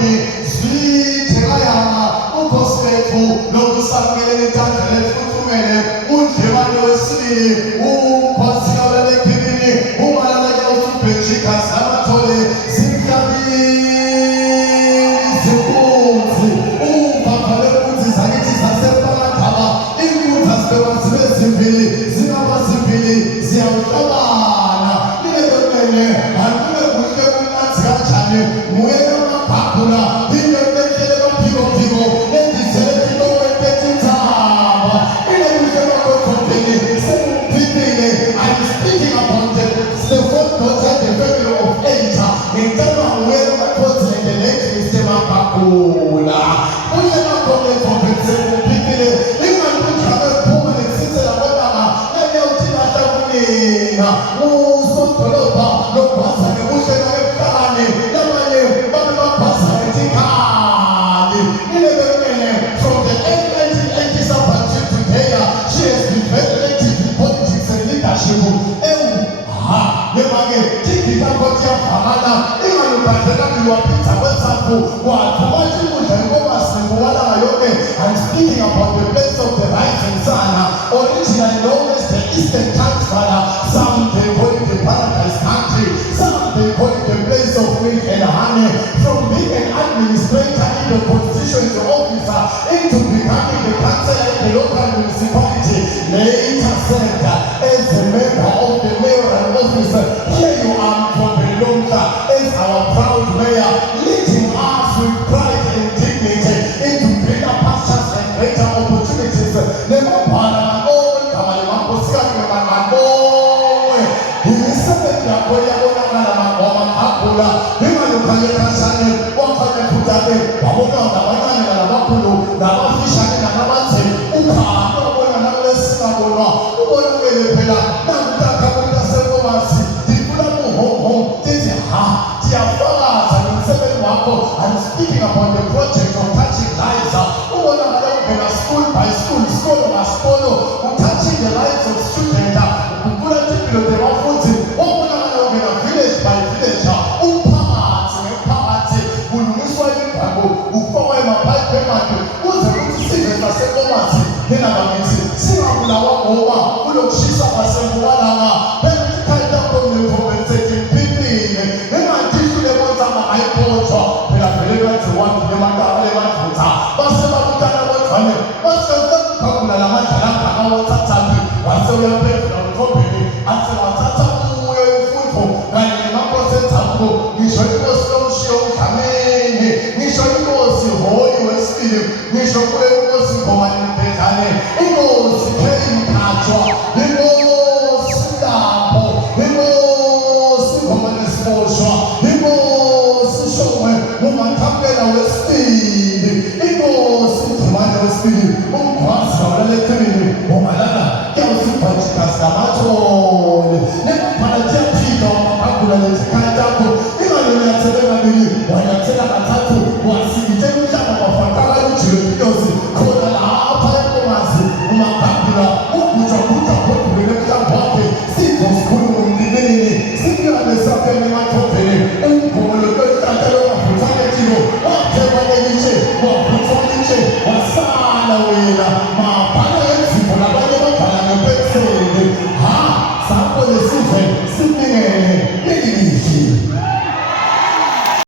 Moni, Sweetegayama, Ukoslefu, Lokusangele, Tangele, Futumene, Unjemani Wesini, Upasigale Kidini, Umana Pechika Samatole, Sinkabi, Sibuzi, Papalemuzi, Saniti, Sasepalataba, Ingutas, the Wasipili, Zinabasipili, Ziakamana, Nilebene, and Nilebune, Muena Papula, Nilebene, Pivo, and the Selectino, and Petitaba, Nilebene, I'm speaking about the fourth daughter, the family of eight. In terms of where my daughter in the next system of Pakula. We are not going to compensate people. If I put a woman and sister and whatever, then you'll see that I'm winning. Oh, so to love, no person, the bush and the family, no money, but no person, I think. From the 1980s up until today, she has been very active in politics and leadership. I'm speaking about the place of the rising sun. Originally known as the Eastern Transvaal. Some they call it the Paradise Country. Some they call it the place of milk and honey. From being an administrator in the constituency officer into becoming the councillor in the local municipality. Later served as a member of the mayoral office. Here you are from Belonga as our proud mayor, leading us with pride and dignity into greater pastures and greater opportunities. I'm speaking about the project of touching lives. School by school, school by school, touching the lives of students. Village by village.